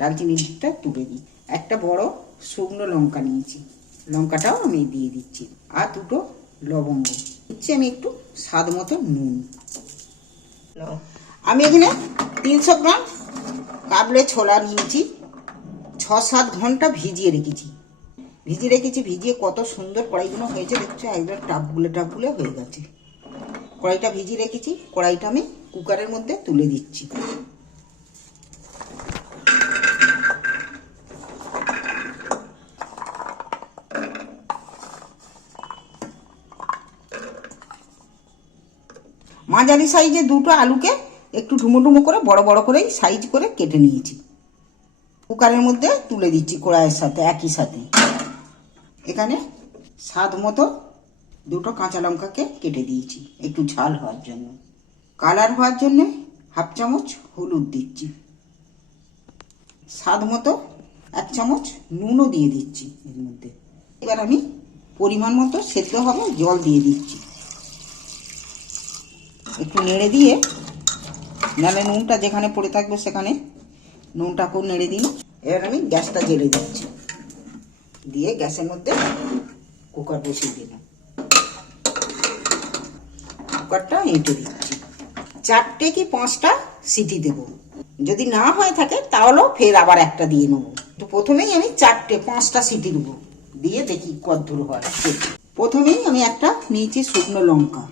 ডালচিনিটা তুলে দিই। একটা বড় শুকনো লঙ্কা নিয়েছি, লঙ্কাটাও আমি দিয়ে দিচ্ছি, আর দুটো লবঙ্গ দিচ্ছি। আমি একটু স্বাদ মতো নুন। আমি এখানে 300 গ্রাম কাবলে ছোলা নিয়েছি, 6-7 ঘন্টা ভিজিয়ে রেখেছি। ভিজিয়ে কত সুন্দর কড়াইগুলো হয়েছে দেখছো, একবার টাপগুলো হয়ে গেছে। কড়াইটা ভিজিয়ে রেখেছি, কড়াইটা আমি কুকারের মধ্যে তুলে দিচ্ছি। মাঝারি সাইজে দুটো আলুকে একটু ডুমো করে বড় বড় করে সাইজ করে কেটে নিয়েছি, কুকারের মধ্যে তুলে দিচ্ছি কড়াইয়ের সাথে একই সাথে। এখানে স্বাদ মতো দুটো কাঁচা লঙ্কাকে কেটে দিয়েছি একটু ঝাল হওয়ার জন্য। কালার হওয়ার জন্য 1/2 চামচ হলুদ দিচ্ছি, স্বাদ মতো 1 চামচ নুনও দিয়ে দিচ্ছি এর মধ্যে। এবার আমি পরিমাণ মতো সেদ্ধ হবে জল দিয়ে দিচ্ছি, একটু নেড়ে দিয়ে, নাহলে নুনটা যেখানে পড়ে থাকবে সেখানে নুনটাকেও নেড়ে দিন। এবার আমি গ্যাসটা জ্বেলে দিচ্ছি, দিয়ে গ্যাসের মধ্যে কুকার বসিয়ে দিলাম। কুকারটা এঁটে দিচ্ছি, 4টে কি 5টা সিটি দেব। যদি না হয়ে থাকে তাহলেও ফের আবার একটা দিয়ে নেবো। তো প্রথমেই আমি 4-5টা সিটি দেবো, দিয়ে দেখি কতদূর হয়। প্রথমেই আমি একটা নিয়েছি শুকনো লঙ্কা,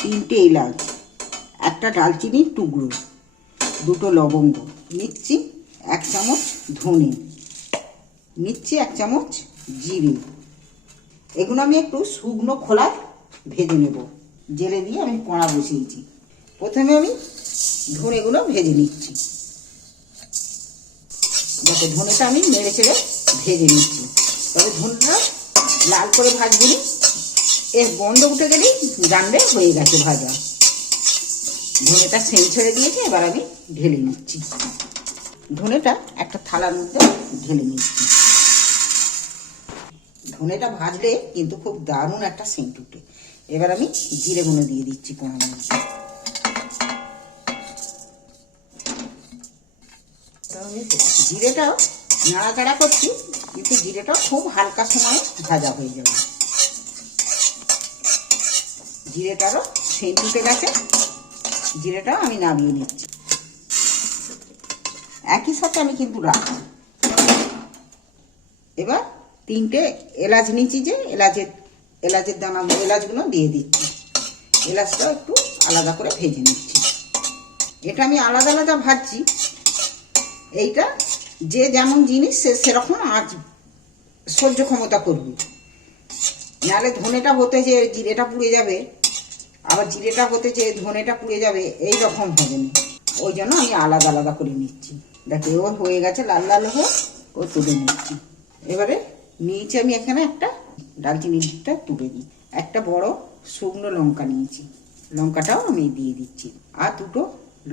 3টে এলাচ, একটা ডালচিনির টুকরো, দুটো লবঙ্গ নিচ্ছি, 1 চামচ ধনে নিচ্ছি, 1 চামচ জিরে। এগুলো আমি একটু শুকনো খোলায় ভেজে নেব। জেলে দিয়ে আমি কড়া বসিয়েছি। প্রথমে আমি ধনেগুলো ভেজে নিচ্ছি। যাতে ধনেটা আমি নেড়ে চেড়ে ভেজে নিচ্ছি, তবে ধনেটা লাল করে ভাজবো না, এর গন্ধ উঠে গেলেই জানবে হয়ে গেছে ভাজা। ধনেটা সেঁক ছেড়ে দিয়েছে, এবার আমি ঢেলে নিচ্ছি। ধনেটা একটা থালার মধ্যে ঢেলে নিচ্ছি। ধনেটা ভাজলে কিন্তু খুব দারুণ একটা সেন্ট উঠে। এবার আমি জিরে গুঁড়ো দিয়ে দিচ্ছি কড়ার মধ্যে। জিরেটাও নাড়াচাড়া করছি, কিন্তু জিরেটাও খুব হালকা সময়ে ভাজা হয়ে যাবে। জিরেটারও সেন্ট উঠে গেছে, জিরেটাও আমি নামিয়ে নিচ্ছি। একই সাথে আমি কিন্তু রাখছি। এবার 3টে এলাচ নিয়েছি, যে এলাচের দানা, এলাচগুলো দিয়ে দিচ্ছি। এলাচটাও একটু আলাদা করে ভেজে নিচ্ছি। এটা আমি আলাদা আলাদা ভাজছি। এইটা যে যেমন জিনিস সে সেরকম আঁচ সহ্য ক্ষমতা করবে, নাহলে ধনেটা হতে যে জিরেটা পুড়ে যাবে, আবার জিরেটা হতে যে ধনেটা পুড়ে যাবে, এই রকম হবে না। ওই জন্য আমি আলাদা আলাদা করে নিচ্ছি। দেখো ও হয়ে গেছে লাল লাল হয়ে, ও তুলে নিচ্ছি। এবারে নিয়েছি আমি এখানে একটা ডালচিনিটা তুলে দিই। একটা বড় শুকনো লঙ্কা নিয়েছি, লঙ্কাটাও আমি দিয়ে দিচ্ছি, আর দুটো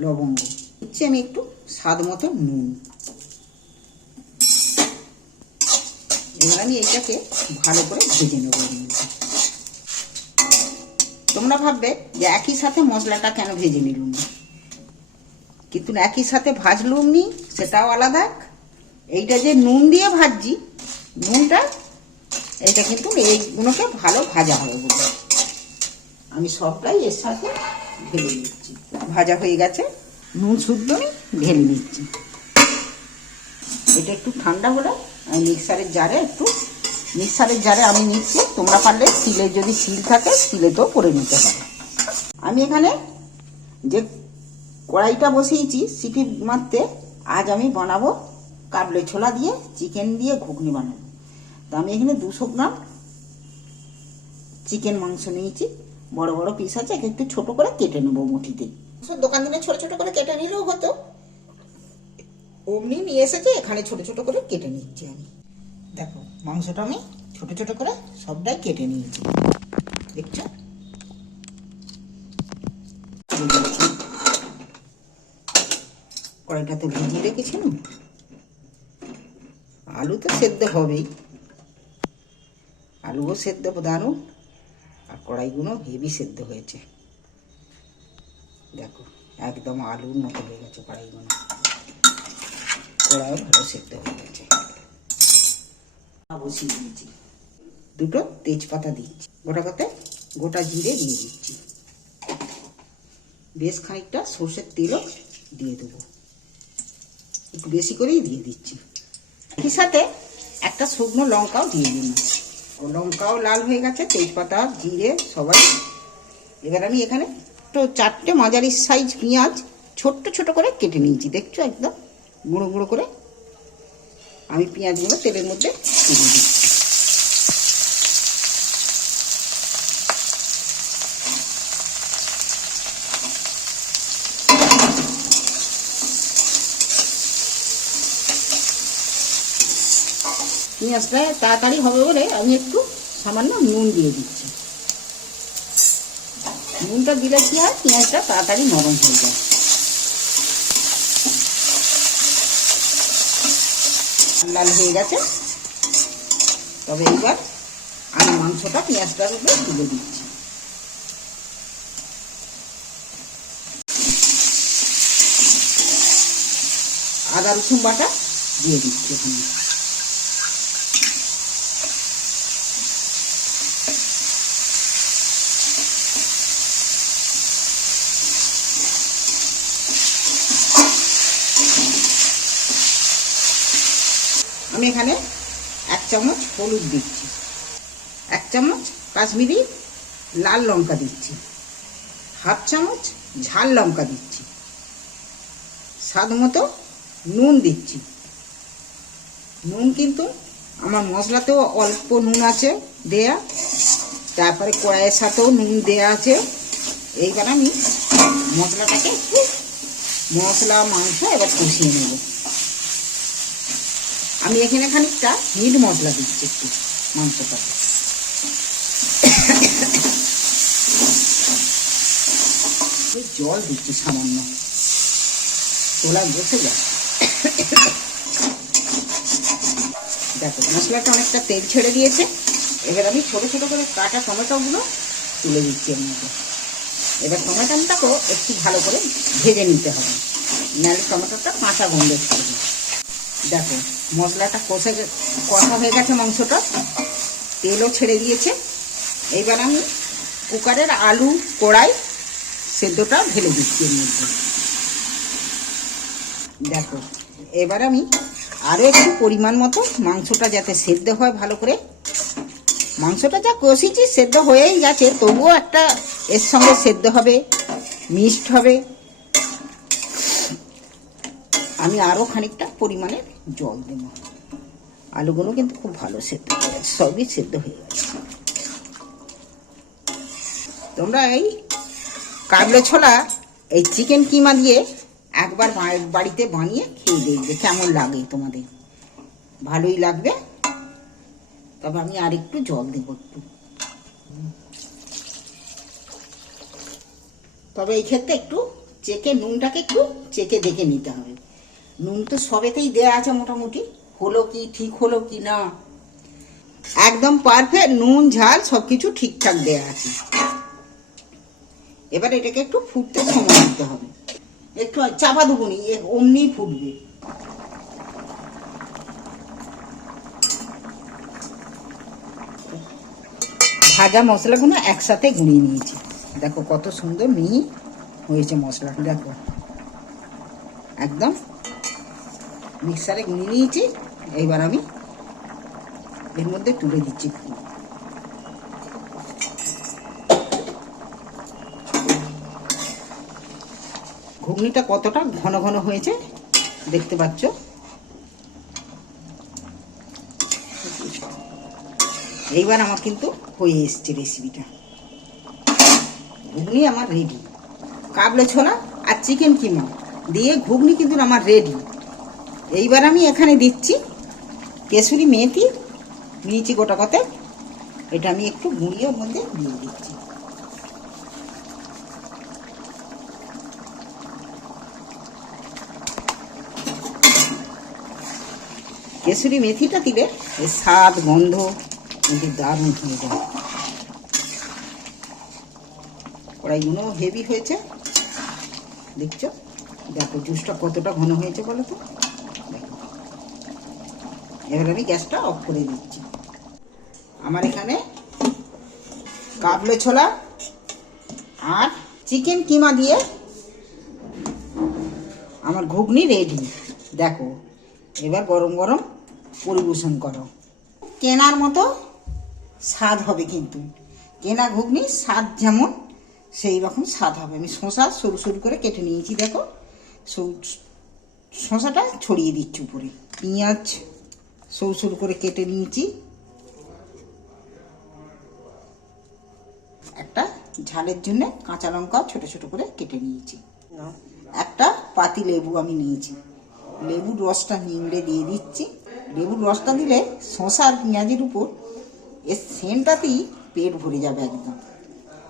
লবঙ্গ দিচ্ছি। আমি একটু স্বাদ মতো নুন। এবার আমি এইটাকে ভালো করে ভেজে নেবো। তোমরা ভাববে যে একই সাথে মশলাটা কেন ভেজে নিলুম না, কিন্তু একই সাথে ভাজলুম নি, সেটাও আলাদা। এইটা যে নুন দিয়ে ভাজছি, নুনটা এইটা কিন্তু এইগুলোকে ভালো ভাজা হবে বলে আমি সবটাই এর সাথে ঢেলে নিচ্ছি। ভাজা হয়ে গেছে, নুন শুদ্ধ ঢেলে নিচ্ছি। এটা একটু ঠান্ডা হলে আমি মিক্সারের জারে আমি নিচ্ছি। তোমরা পারলে শিলে, যদি শিল থাকে শিলেতেও করে নিতে পারো। আমি এখানে যে কড়াইটা বসিয়েছি সিটি মারতে, আজ আমি বানাবো কাবলে ছোলা দিয়ে চিকেন দিয়ে ঘুগনি বানাবো। তো আমি এখানে 200 গ্রাম চিকেন মাংস নিয়েছি, বড় বড় পিস আছে, একটু ছোট করে কেটে নেবো মুঠিতে। দোকান থেকে ছোট ছোট করে কেটে নিলেও হতো, অমনি নিয়ে এসেছে, এখানে ছোট ছোট করে কেটে নিচ্ছি আমি। দেখো মাংসটা আমি ছোট ছোট করে সবটাই কেটে নিয়েছি, দেখছো। কড়াইটা তো ভিজিয়ে রেখেছিলাম, আলু তো সেদ্ধ হবেই, আলুও সেদ্ধ দারুণ, আর কড়াইগুলো হেভি সেদ্ধ হয়েছে। দেখো একদম আলুর মতো হয়ে গেছে কড়াইগুলো। কড়াইও ভালো সেদ্ধ হয়ে গেছে। বসিয়ে দিয়েছি, দুটো তেজপাতা দিচ্ছি, গোটা পাতায় গোটা জিরে দিয়ে দিচ্ছি, বেশ খানিকটা সর্ষের তেলও দিয়ে দেবো, একটু বেশি করেই দিয়ে দিচ্ছি। এর সাথে একটা শুকনো লঙ্কাও দিয়ে দিন, লঙ্কাও লাল হয়ে গেছে, তেজপাতা জিরে সবাই। এবার আমি এখানে তো 4টে মাঝারি সাইজ পেঁয়াজ ছোট্ট ছোট করে কেটে নিয়েছি, দেখছো একদম গুঁড়ো গুঁড়ো করে। আমি পেঁয়াজগুলো তেলের মধ্যে তুলে দিচ্ছি। পেঁয়াজটা তাড়াতাড়ি হবে বলে আমি একটু সামান্য নুন দিয়ে দিচ্ছি। নুনটা দিলে কি হয়, পেঁয়াজটা তাড়াতাড়ি নরম হয়ে যায়। লাল হয়ে গেছে, তবে এইবার আমি মাংসটা পেঁয়াজটার উপরে তুলে দিচ্ছি। আদা রসুন বাটা দিয়ে দিচ্ছি এখানে। আমি এখানে 1 চামচ হলুদ দিচ্ছি, 1 চামচ কাশ্মীরি লাল লঙ্কা দিচ্ছি, 1/2 চামচ ঝাল লঙ্কা দিচ্ছি, স্বাদ মতো নুন দিচ্ছি। নুন কিন্তু আমার মশলাতেও অল্প নুন আছে দেয়া, তারপরে কড়াইয়ের সাথেও নুন দেয়া আছে। এইবার আমি মশলাটাকে একটু মশলা মাংস এবার কষিয়ে নেব। আমি এখানে খানিকটা মিট মশলা দিচ্ছি একটু মাংসটাতে। জল দিচ্ছি সামান্য, তোলায় বসে যায়। দেখো মশলাটা অনেকটা তেল ছেড়ে দিয়েছে। এবার আমি ছোট ছোট করে কাটা টমেটোগুলো তুলে দিচ্ছি এর মধ্যে। এবার টমেটোটাকেও একটু ভালো করে ভেজে নিতে হবে, নাহলে টমেটোটা কাঁচা গন্ধ ছাড়বে। দেখো মশলাটা কষা হয়ে গেছে, মাংসটা তেলও ছেড়ে দিয়েছে। এইবার আমি কুকারের আলু কড়াই সেদ্ধটা ঢেলে দিচ্ছি এর মধ্যে। দেখো এবার আমি আরও একটু পরিমাণ মতো মাংসটা যাতে সেদ্ধ হয় ভালো করে, মাংসটা যা কষিয়েছি সেদ্ধ হয়েই গেছে, তবুও একটা এর সঙ্গে সেদ্ধ হবে, মিক্সড হবে। আমি আরও খানিকটা পরিমাণে জল দেব। আলুগুলো কিন্তু খুব ভালো সেদ্ধ হয়ে গেছে, সবই সেদ্ধ হয়ে গেছে। তোমরা এই কাবলে ছোলা এই চিকেন কিমা দিয়ে একবার বাড়িতে বানিয়ে খেয়ে দেখবে কেমন লাগে, তোমাদের ভালোই লাগবে। তবে আমি আর একটু জল দেবো একটু। তবে এই ক্ষেত্রে একটু চেকে নুনটাকে একটু চেকে দেখে নিতে হবে। নুন তো সবেতেই দেওয়া আছে মোটামুটি, হলো কি ঠিক হলো কি না, একদম পারফেক্ট নুন ঝাল সব কিছু ঠিকঠাক দেওয়া আছে। এবার এটাকে একটু ফুটতে সময় দিতে হবে, একটু চাপা দেবো নি, অমনি ফুটবে। ভাজা মশলাগুলো একসাথে গুঁড়িয়ে নিয়েছি, দেখো কত সুন্দর মিহি হয়েছে মশলাটা। দেখো একদম মিক্সারে গুঁড়িয়ে নিয়েছি। এইবার আমি এর মধ্যে তুলে দিচ্ছি। ঘুগনিটা কতটা ঘন ঘন হয়েছে দেখতে পাচ্ছ। এইবার আমার কিন্তু হয়ে এসছে রেসিপিটা, ঘুগনি আমার রেডি। কাবলে ছোলা আর চিকেন কিমা দিয়ে ঘুগনি কিন্তু আমার রেডি। এইবার আমি এখানে দিচ্ছি কেশরি মেথি নিয়েছি গোটা কতে, এটা আমি একটু গুঁড়িয়ে ওর মধ্যে দিয়ে দিচ্ছি। কেশরি মেথিটা দিলে এর স্বাদ গন্ধ কিন্তু দারুণ হয়ে যায়। কড়াইগুলো হেভি হয়েছে দেখছো, দেখো জুসটা কতটা ঘন হয়েছে বলো তো। দেখো এবার আমি গ্যাসটা অফ করে দিচ্ছি। আমার এখানে কাবলে ছোলা আর চিকেন কিমা দিয়ে আমার ঘুগনি রেডি। দেখো, এবার গরম গরম পরিবেশন করো। কেনার মতো স্বাদ হবে, কিন্তু কেনা ঘুগনির স্বাদ যেমন সেই রকম স্বাদ হবে। আমি শসা সরু সরু করে কেটে নিয়েছি, দেখো শসাটা ছড়িয়ে দিচ্ছি উপরে। পেঁয়াজ সরু সরু করে কেটে নিয়েছি। একটা ঝালের জন্য কাঁচা লঙ্কা ছোট ছোট করে কেটে নিয়েছি। একটা পাতি লেবু আমি নিয়েছি, লেবুর রসটা নিংড়ে দিয়ে দিচ্ছি। লেবুর রসটা দিলে শসা আর পেঁয়াজের উপর এর সেন্টটাতেই পেট ভরে যাবে একদম।